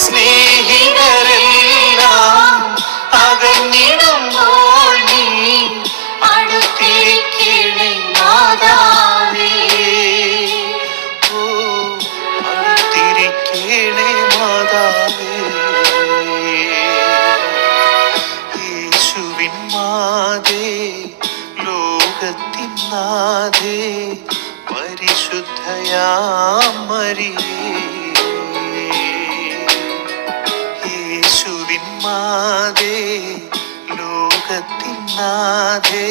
സ്നേഹിതരെല്ലാം അകന്നിടുമ്പോൾ നീ അടുത്തിരിക്കണേ മാതാവേ. ഓ അടുത്തിരിക്കണേ മാതാവേ. യേശുവിൻ മാതേ, ലോകത്തിൻ നാഥേ, പരിശുദ്ധയാം മരിയേ. യേശുവിൻ മാതേ, ലോകത്തിൻ നാഥേ,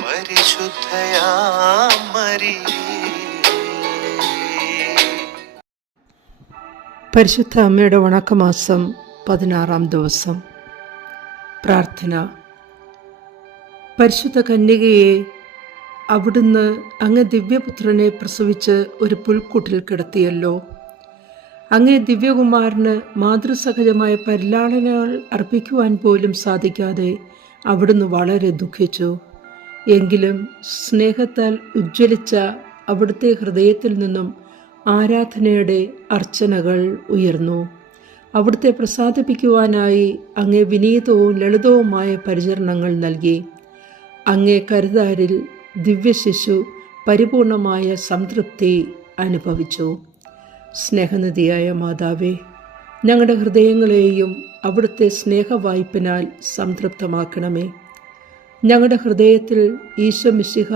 പരിശുദ്ധയാം മരിയേ. പരിശുദ്ധ അമ്മയുടെ വണക്കമാസം 16-ാം ദിവസം. പ്രാർത്ഥന. പരിശുദ്ധ കന്യകയെ, അവിടുന്ന് അങ്ങ് ദിവ്യപുത്രനെ പ്രസവിച്ച് ഒരു പുൽക്കൂട്ടിൽ കിടത്തിയല്ലോ. അങ്ങേ ദിവ്യകുമാരന് മാതൃസഹജമായ പരിലാളനകൾ അർപ്പിക്കുവാൻ പോലും സാധിക്കാതെ അവിടുന്ന് വളരെ ദുഃഖിച്ചു. എങ്കിലും സ്നേഹത്താൽ ഉജ്ജ്വലിച്ച അവിടുത്തെ ഹൃദയത്തിൽ നിന്നും ആരാധനയുടെ അർച്ചനകൾ ഉയർന്നു. അവിടുത്തെ പ്രസാദിപ്പിക്കുവാനായി അങ്ങേ വിനീതവും ലളിതവുമായ പരിചരണങ്ങൾ നൽകി. അങ്ങേ കരുതാരിൽ ദിവ്യശിശു പരിപൂർണമായ സംതൃപ്തി അനുഭവിച്ചു. സ്നേഹനിധിയായ മാതാവേ, ഞങ്ങളുടെ ഹൃദയങ്ങളെയും അവിടുത്തെ സ്നേഹവായ്പിനാൽ സംതൃപ്തമാക്കണമേ. ഞങ്ങളുടെ ഹൃദയത്തിൽ ഈശോ മിശിഹ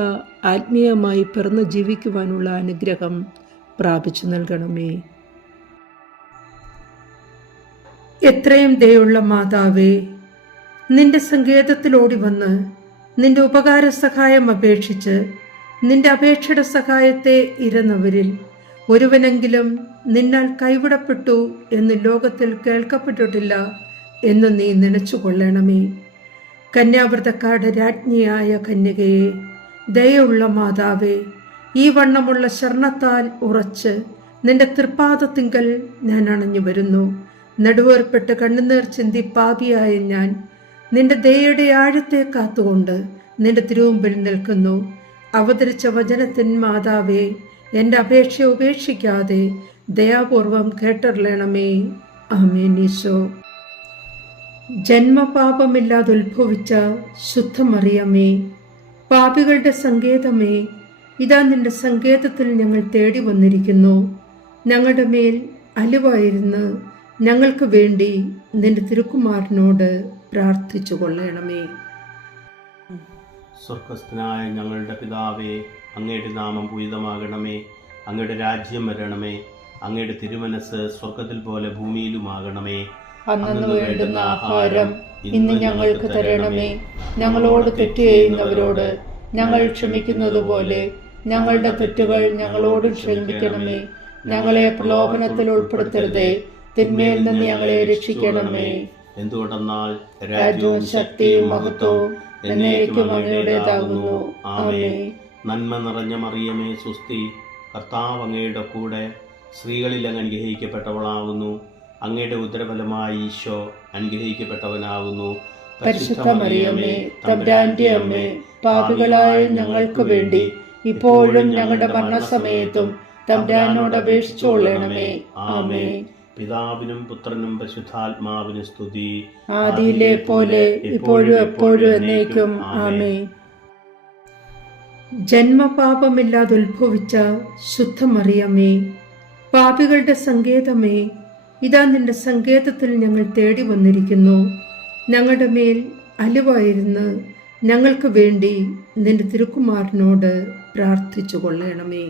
ആത്മീയമായി പിറന്നു ജീവിക്കുവാനുള്ള അനുഗ്രഹം പ്രാപിച്ചു നൽകണമേ. എത്രയും ദയുള്ള മാതാവേ, നിന്റെ സങ്കേതത്തിലോടി വന്ന് നിന്റെ ഉപകാര സഹായം അപേക്ഷിച്ച് നിന്റെ അപേക്ഷയുടെ സഹായത്തെ ഇരന്നവരിൽ ഒരുവനെങ്കിലും നിന്നാൽ കൈവിടപ്പെട്ടു എന്ന് ലോകത്തിൽ കേൾക്കപ്പെട്ടിട്ടില്ല എന്ന് നീ നനച്ചുകൊള്ളണമേ. കന്യാവ്രതക്കാരുടെ രാജ്ഞിയായ കന്യകയെ, ദയുള്ള മാതാവേ, ഈ വണ്ണമുള്ള ശരണത്താൽ ഉറച്ച് നിന്റെ തൃപ്പാദത്തിങ്കൽ ഞാൻ അണഞ്ഞു വരുന്നു. നടുവേർപ്പെട്ട് കണ്ണുനീർ ചിന്തി പാപിയായ ഞാൻ നിന്റെ ദയയുടെ ആഴത്തെ കാത്തുകൊണ്ട് നിന്റെ തിരുമുമ്പിൽ നിൽക്കുന്നു. അവതരിച്ച വചനത്തിൻ മാതാവേ, എൻ്റെ അപേക്ഷ ഉപേക്ഷിക്കാതെ ദയാപൂർവം കേട്ടറിയണമേ. ആമേൻ. ഈശോ. ജന്മപാപമില്ലാതെ ഉത്ഭവിച്ച ശുദ്ധമറിയമേ, പാപികളുടെ സങ്കേതമേ, ഇതാ നിന്റെ സങ്കേതത്തിൽ ഞങ്ങൾ തേടി വന്നിരിക്കുന്നു. ഞങ്ങളുടെ മേൽ അലിവായിരുന്ന് ഞങ്ങൾക്ക് വേണ്ടി നിന്റെ തിരുക്കുമാരനോട് പ്രാർത്ഥിച്ചു കൊള്ളണമേ. സ്വർഗസ്ഥനായ ഞങ്ങളുടെ പിതാവേ, അങ്ങയുടെ നാമം പൂജിതമാകണമേ. അങ്ങയുടെ രാജ്യം വരണമേ. അങ്ങയുടെ തിരുമനസ് സ്വർഗത്തിൽ പോലെ ഭൂമിയിലുമാകണമേ. അന്നു വേണ്ടുന്ന ആഹാരം ഇന്ന് ഞങ്ങൾക്ക് തരണമേ. ഞങ്ങളോട് തെറ്റ് ചെയ്യുന്നവരോട് ഞങ്ങൾ ക്ഷമിക്കുന്നത് പോലെ ഞങ്ങളുടെ തെറ്റുകൾ ഞങ്ങളോട് ക്ഷമിക്കണമേ. ഞങ്ങളെ പ്രലോഭനത്തിൽ ഉൾപ്പെടുത്തരുതേ, തിന്മയിൽ നിന്ന് ഞങ്ങളെ രക്ഷിക്കണമേ. എന്തുകൊണ്ടെന്നാൽ രാജ്യവും ശക്തിയും മഹത്വവും എന്നേക്കും അങ്ങയുടേതാകുന്നു. ആമേൻ. നന്മ നിറഞ്ഞ മറിയമേ, സുസ്തി, കർത്താവ് അങ്ങയുടെ കൂടെ, സ്ത്രീകളിൽ അങ്ങ് അനുഗ്രഹിക്കപ്പെട്ടവളാകുന്നു. അങ്ങയുടെ ഉദരഫലമായി ഈശോ അനുഗ്രഹിക്കപ്പെട്ടവനാകുന്നു. പരിശുദ്ധ മറിയമേ, തമ്പുരാന്റെ അമ്മേ, പാപികളായ ഞങ്ങൾക്ക് വേണ്ടി ഇപ്പോഴും ഞങ്ങളുടെ മരണസമയത്തും തമ്പുരാനോട് അപേക്ഷിച്ചുകൊള്ളണമേ. ആമേൻ. പിതാവിനും പുത്രനും പരിശുദ്ധാത്മാവിനും സ്തുതി, ആദിയിലെ പോലെ ഇപ്പോഴും എപ്പോഴും എന്നേക്കും. ആമേൻ. ജന്മപാപമില്ലാതെ ഉത്ഭവിച്ച ശുദ്ധമറിയമേ, പാപികളുടെ സങ്കേതമേ, ഇതാ നിന്റെ സങ്കേതത്തിൽ ഞങ്ങൾ തേടി വന്നിരിക്കുന്നു. ഞങ്ങളുടെ മേൽ അലിവായിരുന്ന് ഞങ്ങൾക്ക് വേണ്ടി നിന്റെ തിരുക്കുമാരനോട് പ്രാർത്ഥിച്ചു കൊള്ളണമേ.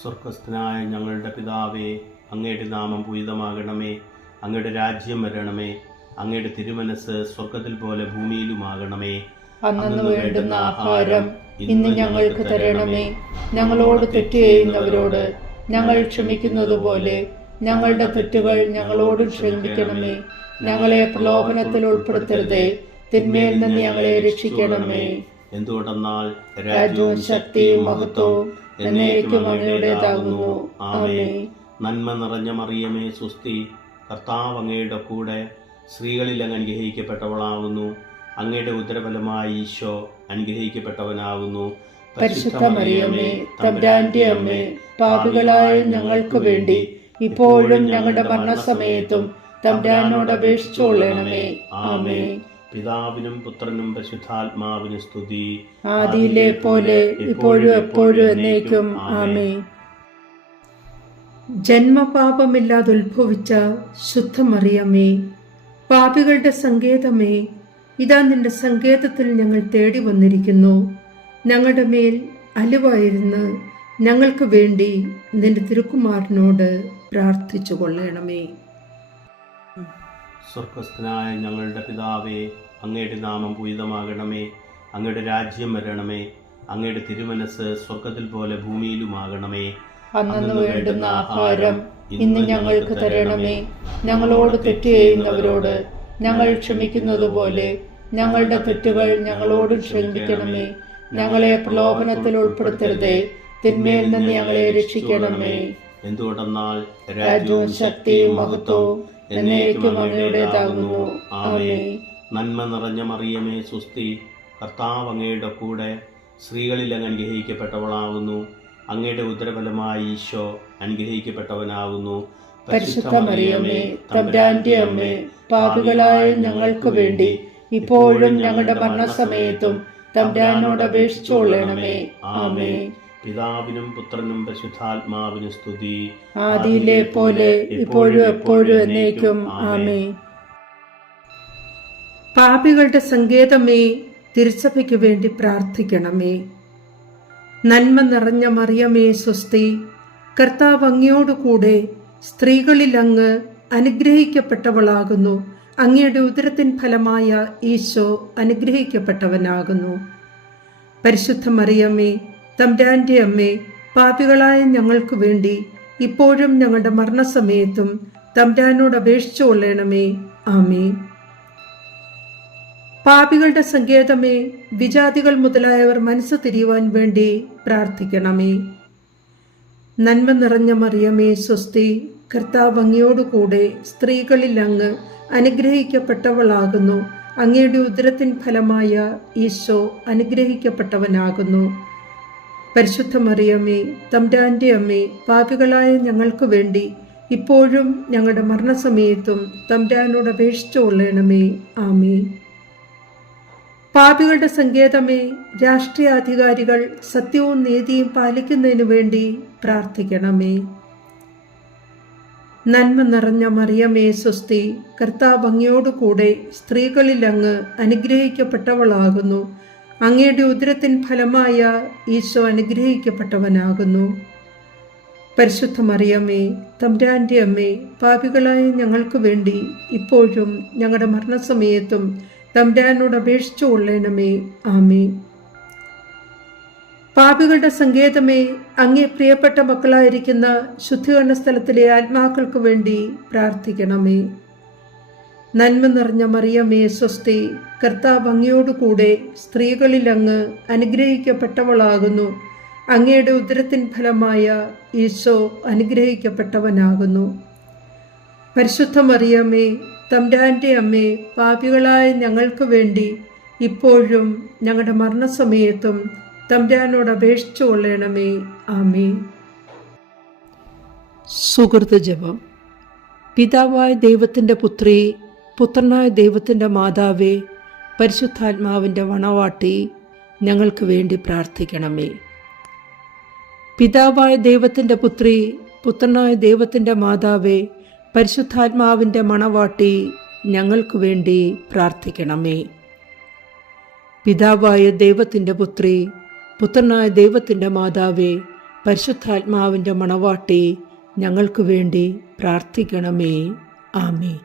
സ്വർഗസ്ഥനായ ഞങ്ങളുടെ പിതാവേ, അങ്ങയുടെ നാമം പൂജിതമാകണമേ. അങ്ങയുടെ രാജ്യം വരണമേ. അങ്ങയുടെ തിരുമനസ് സ്വർഗത്തിൽ പോലെ ഭൂമിയിലുമാകണമേ. അന്നു വേണ്ടുന്ന ആഹാരം ഇന്ന് ഞങ്ങൾക്ക് തരണമേ. ഞങ്ങളോട് തെറ്റ് ചെയ്യുന്നവരോട് ഞങ്ങൾ ക്ഷമിക്കുന്നത് പോലെ ഞങ്ങളുടെ തെറ്റുകൾ ഞങ്ങളോട് ക്ഷമിക്കണമേ. ഞങ്ങളെ പ്രലോഭനത്തിൽ ഉൾപ്പെടുത്തരുതേ, തിന്മയിൽ നിന്ന് ഞങ്ങളെ രക്ഷിക്കണമേ. എന്തുകൊണ്ടെന്നാൽ രാജ്യവും ശക്തിയും മഹത്വവും എന്നേക്കും അങ്ങയുടേതാകുന്നു. ആമേൻ. നന്മ നിറഞ്ഞ മറിയമേ, സുസ്തി, കർത്താവ് അങ്ങയുടെ കൂടെ, സ്ത്രീകളിൽ അങ്ങ് അനുഗ്രഹിക്കപ്പെട്ടവളാകുന്നു. അങ്ങയുടെ ഉദരഫലമായി ഈശോ അനുഗ്രഹിക്കപ്പെട്ടവനാകുന്നു. പരിശുദ്ധ മറിയമേ, തമ്പുരാന്റെ അമ്മേ, പാപികളായ ഞങ്ങൾക്ക് വേണ്ടി ഇപ്പോഴും ഞങ്ങളുടെ മരണസമയത്തും തമ്പുരാനോട് അപേക്ഷിച്ചുകൊള്ളണമേ. ആമേൻ. പിതാവിനും പുത്രനും പരിശുദ്ധാത്മാവിനും സ്തുതി, ആദിയിലെ പോലെ ഇപ്പോഴും എപ്പോഴും എന്നേക്കും. ആമേൻ. ജന്മപാപമില്ലാതെ ഉത്ഭവിച്ച ശുദ്ധമറിയമേ, പാപികളുടെ സങ്കേതമേ, ഇതാ നിന്റെ സങ്കേതത്തിൽ ഞങ്ങൾ തേടി വന്നിരിക്കുന്നു. ഞങ്ങളുടെ മേൽ അലിവായിരുന്ന് ഞങ്ങൾക്ക് വേണ്ടി നിന്റെ തിരുക്കുമാരനോട് പ്രാർത്ഥിച്ചു കൊള്ളണമേ. സ്വർഗസ്ഥനായ ഞങ്ങളുടെ പിതാവേ, അങ്ങയുടെ നാമം പൂജിതമാകണമേ. അങ്ങയുടെ രാജ്യം വരണമേ. അങ്ങയുടെ തിരുമനസ് സ്വർഗത്തിൽ പോലെ ഭൂമിയിലുമാകണമേ. അന്നു വേണ്ടുന്ന ആഹാരം ഇന്ന് ഞങ്ങൾക്ക് തരണമേ. ഞങ്ങളോട് തെറ്റ് ചെയ്യുന്നവരോട് ഞങ്ങൾ ക്ഷമിക്കുന്നത് പോലെ ഞങ്ങളുടെ തെറ്റുകൾ ഞങ്ങളോട് ക്ഷമിക്കണമേ. ഞങ്ങളെ പ്രലോഭനത്തിൽ ഉൾപ്പെടുത്തരുതേ, തിന്മയിൽ നിന്ന് ഞങ്ങളെ രക്ഷിക്കണമേ. എന്തുകൊണ്ടെന്നാൽ രാജ്യവും ശക്തിയും മഹത്വവും എന്നേക്കും അങ്ങയുടേതാകുന്നു. ആമേൻ. നന്മ നിറഞ്ഞ മറിയമേ, സുസ്തി, കർത്താവ് അങ്ങയുടെ കൂടെ, സ്ത്രീകളിൽ അങ്ങ് അനുഗ്രഹിക്കപ്പെട്ടവളാകുന്നു. അങ്ങയുടെ ഉദരഫലമായി ഈശോ അനുഗ്രഹിക്കപ്പെട്ടവനാകുന്നു. പരിശുദ്ധ മറിയമേ, തമ്പുരാന്റെ അമ്മേ, പാപികളായ ഞങ്ങൾക്ക് വേണ്ടി ഇപ്പോഴും ഞങ്ങളുടെ മരണസമയത്തും തമ്പുരാനോട് അപേക്ഷിച്ചുകൊള്ളണമേ. ആമേൻ. പിതാവിനും പുത്രനും പരിശുദ്ധാത്മാവിനും സ്തുതി, ആദിയിലെ പോലെ ഇപ്പോഴും എപ്പോഴും എന്നേക്കും. ആമേൻ. പാപികളുടെ സങ്കേതമേ, തിരുസഭയ്ക്ക് വേണ്ടി പ്രാർത്ഥിക്കണമേ. നന്മ നിറഞ്ഞ മറിയമേ, സ്വസ്തി, കർത്താവ് അങ്ങയോടുകൂടെ, സ്ത്രീകളിൽ അങ്ങ് അനുഗ്രഹിക്കപ്പെട്ടവളാകുന്നു. അങ്ങയുടെ ഉദരത്തിൻ ഫലമായ ഈശോ അനുഗ്രഹിക്കപ്പെട്ടവനാകുന്നു. പരിശുദ്ധ മറിയമേ, തമ്പുരാന്റെ അമ്മേ, പാപികളായ ഞങ്ങൾക്ക് വേണ്ടി ഇപ്പോഴും ഞങ്ങളുടെ മരണസമയത്തും തമ്പുരാനോട് അപേക്ഷിച്ചു കൊള്ളണമേ. ആമേൻ. പാപികളുടെ സങ്കേതമേ, വിജാതികൾ മുതലായവർ മനസ്സ് തിരിയുവാൻ വേണ്ടി പ്രാർത്ഥിക്കണമേ. നന്മ നിറഞ്ഞ മറിയമേ, സ്വസ്തി, കർത്താവ് അങ്ങയോടുകൂടെ, സ്ത്രീകളിൽ അങ്ങ് അനുഗ്രഹിക്കപ്പെട്ടവളാകുന്നു. അങ്ങയുടെ ഉദരത്തിൻ ഫലമായ ഈശോ അനുഗ്രഹിക്കപ്പെട്ടവനാകുന്നു. പരിശുദ്ധ മറിയമേ, തമ്പുരാന്റെ അമ്മേ, പാപികളായ ഞങ്ങൾക്ക് വേണ്ടി ഇപ്പോഴും ഞങ്ങളുടെ മരണസമയത്തും തമ്പുരാനോട് അപേക്ഷിച്ചു കൊള്ളണമേ. ആമേൻ. പാപികളുടെ സങ്കേതമേ, രാഷ്ട്രീയാധികാരികൾ സത്യവും നീതിയും പാലിക്കുന്നതിനു വേണ്ടി പ്രാർത്ഥിക്കണമേ. നന്മ നിറഞ്ഞ മറിയമേ, സ്വസ്തി, കർത്താവ് അങ്ങയോടുകൂടെ, സ്ത്രീകളിൽ അങ്ങ് അനുഗ്രഹിക്കപ്പെട്ടവളാകുന്നു. അങ്ങയുടെ ഉദരത്തിൻ ഫലമായ ഈശോ അനുഗ്രഹിക്കപ്പെട്ടവനാകുന്നു. പരിശുദ്ധ മറിയമേ, തമ്പുരാന്റെ അമ്മേ, പാപികളായ ഞങ്ങൾക്ക് വേണ്ടി ഇപ്പോഴും ഞങ്ങളുടെ മരണസമയത്തും തമ്പുരാനോട് അപേക്ഷിച്ചു കൊള്ളണമേ. ആമേൻ. പാപികളുടെ സങ്കേതമേ, അങ്ങേ പ്രിയപ്പെട്ട മക്കളായിരിക്കുന്ന ശുദ്ധീകരണ സ്ഥലത്തിലെ ആത്മാക്കൾക്ക് വേണ്ടി പ്രാർത്ഥിക്കണമേ. നന്മ നിറഞ്ഞ മറിയമേ, സ്വസ്തി, കർത്താവ് അങ്ങയോടുകൂടെ, സ്ത്രീകളിൽ അങ്ങ് അനുഗ്രഹിക്കപ്പെട്ടവളാകുന്നു. അങ്ങയുടെ ഉദരത്തിൻ ഫലമായ ഈശോ അനുഗ്രഹിക്കപ്പെട്ടവനാകുന്നു. പരിശുദ്ധ മറിയമേ, തമ്പുരാന്റെ അമ്മേ, പാപികളായ ഞങ്ങൾക്ക് വേണ്ടി ഇപ്പോഴും ഞങ്ങളുടെ മരണസമയത്തും തമ്പുരാനോട് അപേക്ഷിച്ചു കൊള്ളണമേ. ആമേൻ. സുഹൃത്ത് ജപം. പിതാവായ ദൈവത്തിൻ്റെ പുത്രി, പുത്രനായ ദൈവത്തിൻ്റെ മാതാവേ, പരിശുദ്ധാത്മാവിൻ്റെ മണവാട്ടി, ഞങ്ങൾക്ക് വേണ്ടി പ്രാർത്ഥിക്കണമേ. പിതാവായ ദൈവത്തിൻ്റെ പുത്രി, പുത്രനായ ദൈവത്തിൻ്റെ മാതാവേ, പരിശുദ്ധാത്മാവിൻ്റെ മണവാട്ടി, ഞങ്ങൾക്ക് വേണ്ടി പ്രാർത്ഥിക്കണമേ. പിതാവായ ദൈവത്തിൻ്റെ പുത്രി, പുത്രനായ ദൈവത്തിൻ്റെ മാതാവേ, പരിശുദ്ധാത്മാവിൻ്റെ മണവാട്ടി, ഞങ്ങൾക്ക് വേണ്ടി പ്രാർത്ഥിക്കണമേ. ആമേൻ.